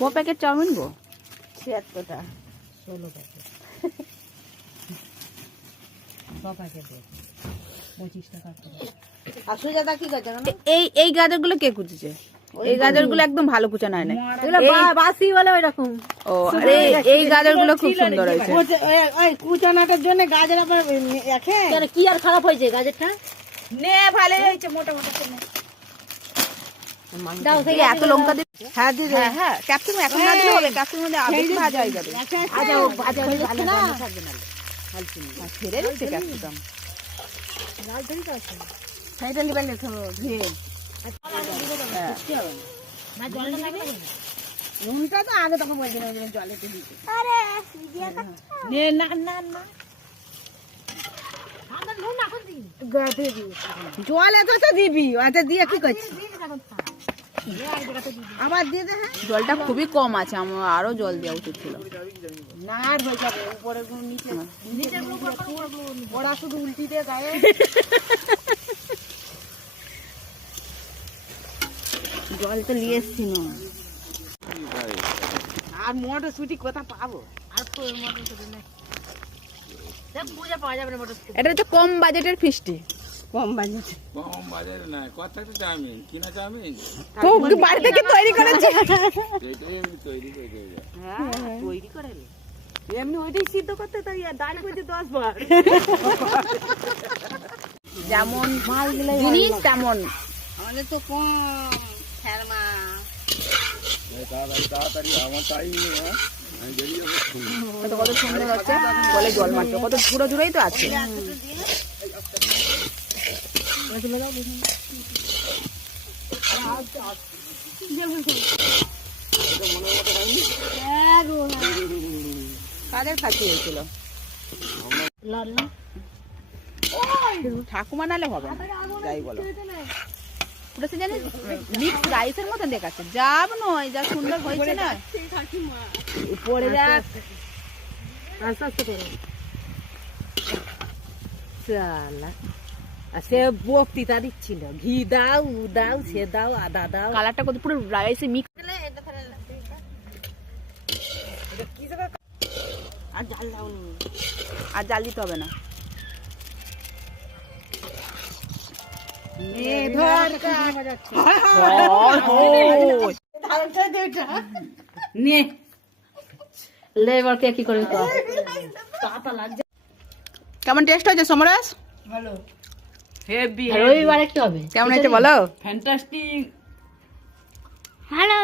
ক packet chowmein গো? 76টা 16 packet 6 packet 25 টাকা করে। আর সুজাতা কি করছে? এই গাজরগুলো কে কুচেছে? এই গাজরগুলো একদম ভালো কুচা নাই না, এগুলো বাসি বলে ওইরকম। ও আরে এই গাজরগুলো খুব সুন্দর হয়েছে। ওই কুচানাটার জন্য গাজর আবার কি আর খারাপ হয়েছে গাজরটা? নে ভালোই হয়েছে, মোটা মোটা করে দাও থেকে এত লঙ্কা দিই। হ্যাঁ দিদি, হ্যাঁ হ্যাঁ, ক্যাপসিকাম এখন না দিলে হবে, ক্যাপসিকাম মধ্যে আগে ভাজা হয়ে যাবে। আচ্ছা ও ভাজা হয়ে যাচ্ছে না, ছেড়ে দিচ্ছে ক্যাপসিকাম। লাল ধরি তো আছে সাইডে লিবেলে তো ভিড়। না জলটা লাগে নুনটা তো আগে তখন বলছিল ওই জলেতে দিতে। আরে দিয়া নে না না না আমরা নুন এখন দিই গাতে দিই, জল এত তো দিবি, আচ্ছা দিয়ে কি করছিস? আবার দিয়ে দে। হ্যাঁ জলটা খুবই কম আছে, আমার আরো জল দেওয়া উচিত ছিল। না আর হয়ে যাবে উপরে নিচে নিচে ওরা শুধু উল্টি দিয়ে গায়ে। জল তো নিয়ে এসছি না। আর মটরশুটি কোথা পাবো? আর তো মটরশুটি নেই, দেখ পূজা পাওয়া যাবে না মটরশুটি। এটা হচ্ছে কম বাজেটের ফিস্টি। কম বাজে কম বাজারে না, কথা তো চাউমিন, কিনা চাউমিন তো বাড়ি থেকে তৈরি করেছে। এটাই আমি তৈরি করে দেবো। হ্যাঁ তৈরি করে নে, এমনি ওইটাই সিদ্ধ করতে তাই দাঁড়ি করতে 10 বার। যেমন জিনিস তেমন। আমাদের তো কম ফেরমা। তাড়াতাড়ি আমার টাইম নেই, আমি বেরিয়ে যাবো। কত সুন্দর হচ্ছে, বলে জল মাত্র কত ঝুড়ো ঝুড়োই তো আছে। কাদের কাছে হয়েছিল? ঠাকুমা নালে হবে না, যাই বলো। ওটা সে জানিস মিক্স রাইসের মতন দেখাচ্ছে, যাব নয়, যা সুন্দর হয়েছে না। পড়ে যাক আস্তে আস্তে করে চালা। আর সে বক্তৃতা দিচ্ছিল, ঘি দাও উ দাও সে দাও আদা দাও। কালারটা কত পুরো রাইসে মিক্স। আর জাল দাওনি, আর জাল দিতে হবে না। নে লেবার কে কি করে তো কেমন টেস্ট হয়েছে সমরাস? ভালো হেভি। রবিবারে কি হবে? কেমন হয়েছে বলো? ফ্যান্টাস্টিক। হ্যালো।